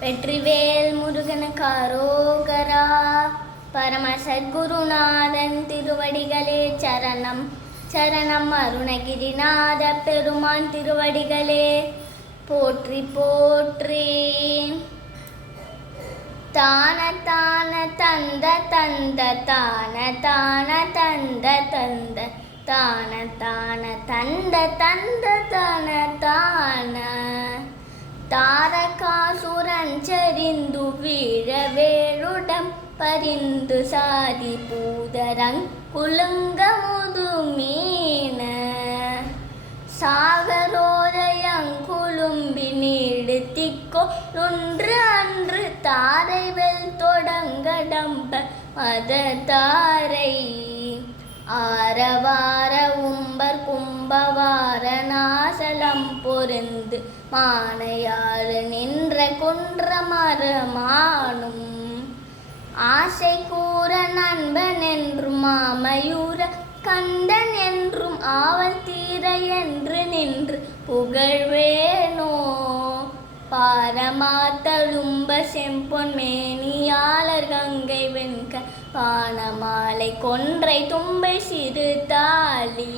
வெற்றிவேல் முருகனுக்கு அரோகரா. பரமசத்குருநாதன் திருவடிகளே சரணம் சரணம். அருணகிரிநாத பெருமான் திருவடிகளே போற்றி போற்றி. தான தான தந்த தந்த தான தான தந்த தந்த தான தான தந்த தந்த தான தான. தாரகாசுரன் சரிந்து வீழ வேளுடம் பரிந்து சாதி பூதரங் குலுங்க முதுமீன. சாகரோதயங்குலும்பி நீடு திக்கோ நொன்று அன்று தாரைவெல் தொடங்கடம்ப மத தாரை. ஆரவார உம்பர் கும்பவார நாசலம் பொருந்து மானையாறு நின்ற குன்ற மரமானும். ஆசை கூற நண்பன் என்றும் மாமயூர கந்தன் என்றும் ஆவல் தீர என்று நின்று புகழ்வேனோ. பாரமாத்தழும்ப செம்பொன் மேனியாளர் கங்கை வெண்க பானமாலை கொன்றை தும்பை சிறு தாளி.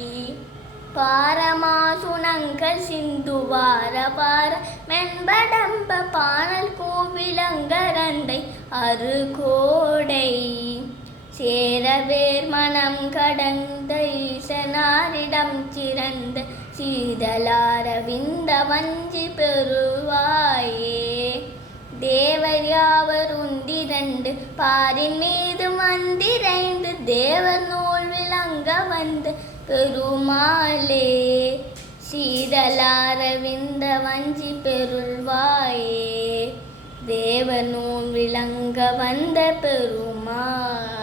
பாரமாசுணங்கள் சிந்துவார பார மென்படம்ப பானல் கோவிலங்கரண்டை அருகோடை. சேரவேர் மனம் கடந்த ஈசனாரிடம் சிறந்த சீதலாரவிந்த வஞ்சி பெறுவாயே. தேவர் யாவர் உந்திரண்டு பாரின் மீது மந்திரைந்து தேவர் நூல் விளங்க வந்த பெருமாளே. சீதலாரவிந்த வஞ்சி பெருள்வாயே தேவர் நூல் விளங்க வந்த பெருமாள்.